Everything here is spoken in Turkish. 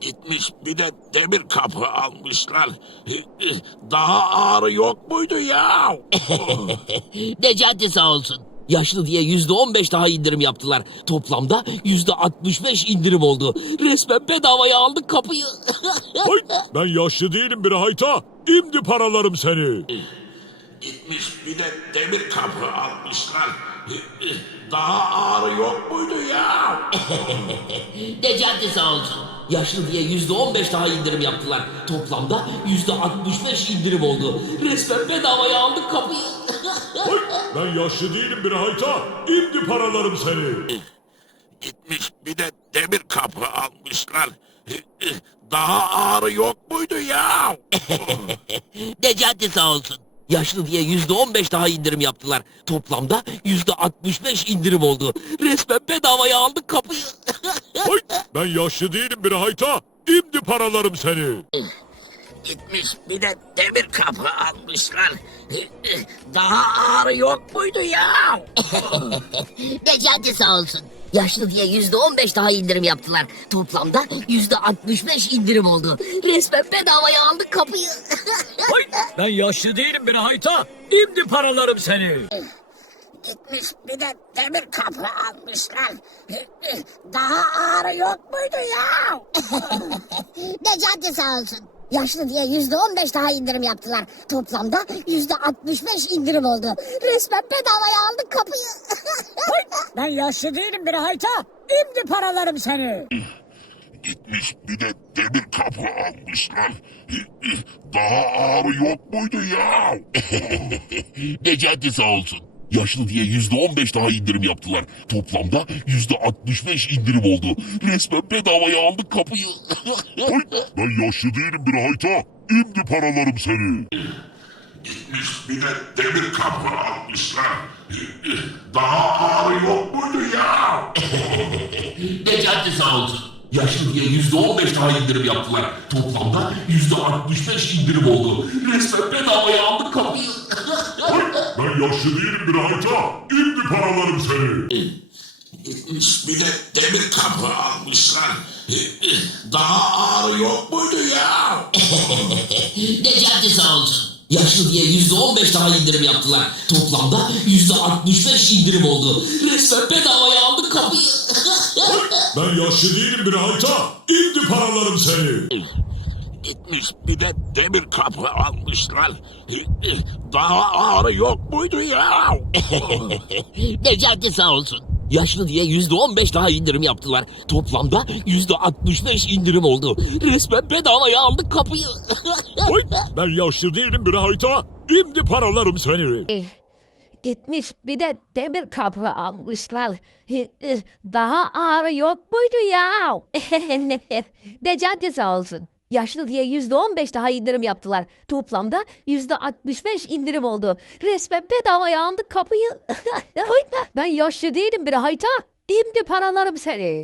Gitmiş bir de demir kapı almışlar. Daha ağrı yok muydu ya? Necati sağ olsun. Yaşlı diye %15 daha indirim yaptılar. Toplamda %65 indirim oldu. Resmen bedavaya aldık kapıyı. Hay, ben yaşlı değilim bir hayta. İmdi paralarım seni. Gitmiş bir de demir kapı almışlar. Daha ağrı yok muydu ya? Necati sağ olsun. Yaşlı diye %15 daha indirim yaptılar. Toplamda %65 indirim oldu. Resmen bedavaya aldık kapıyı. Hay, ben yaşlı değilim bir hayta. İmdi paralarım seni. Gitmiş bir de demir kapı almışlar. Daha ağrı yok muydu ya? Necati sağ olsun. Yaşlı diye %15 daha indirim yaptılar. Toplamda %65 indirim oldu. Resmen bedavaya aldık kapıyı. Hay, ben yaşlı değilim bir hayta. İmdi paralarım seni. Gitmiş bir de demir kapı almışlar. Daha ağrı yok muydu ya? Necati sağ olsun. Yaşlı diye %15 daha indirim yaptılar. Toplamda %65 indirim oldu. Resmen bedavaya aldık kapıyı. Hay, ben yaşlı değilim bir hayta. İmdi paralarım seni. Gitmiş bir de demir kapı almışlar. Daha ağrı yok muydu ya? Necati sağ olsun. Yaşlı diye %15 daha indirim yaptılar. Toplamda %65 indirim oldu. Resmen bedavaya aldık kapıyı. Ben yaşlı değilim bir hayta. İmdi paralarım seni. Gitmiş bir de demir kapı almışlar. Daha ağrı yok muydu ya? Necati sağ olsun. Yaşlı diye %15 daha indirim yaptılar. Toplamda %65 indirim oldu. Resmen bedavaya aldık kapıyı. Hay, ben yaşlı değilim bir hayta. İmdi paralarım seni. Gitmiş bir de demir kapı almışlar. Daha ağrı yok muydu ya? Necati sağ olsun. Yaşlı diye %15 daha indirim yaptılar. Toplamda %65 indirim oldu. Resmen bedavaya aldık kapıyı. Hay, ben yaşlı değilim bir hayta. İmdi paralarım seni. Gitmiş bir de demir kapı almışlar. Daha ağrı yok muydu ya? Necati sağ olsun. Yaşlı diye %15 daha indirim yaptılar. Toplamda %65 indirim oldu. Resmen bedavaya aldık kapıyı. Hay, ben yaşlı değilim bir hayta. İmdi paralarım seni. Gitmiş bir de demir kapı almışlar. Daha ağrı yok muydu ya? Necati sağ olsun. Yaşlı diye %15 daha indirim yaptılar. Toplamda %65 indirim oldu. Resmen bedavaya aldık kapıyı. Hay, ben yaşlı değilim bir hayta. İmdi paralarım seni. Gitmiş bir de demir kapı almışlar. Daha ağrı yok muydu ya? Necati sağ olsun. Yaşlı diye %15 daha indirim yaptılar. Toplamda %65 indirim oldu. Resmen bedavaya aldık kapıyı. Ben yaşlı değilim bir hayta. İmdi paralarım seni.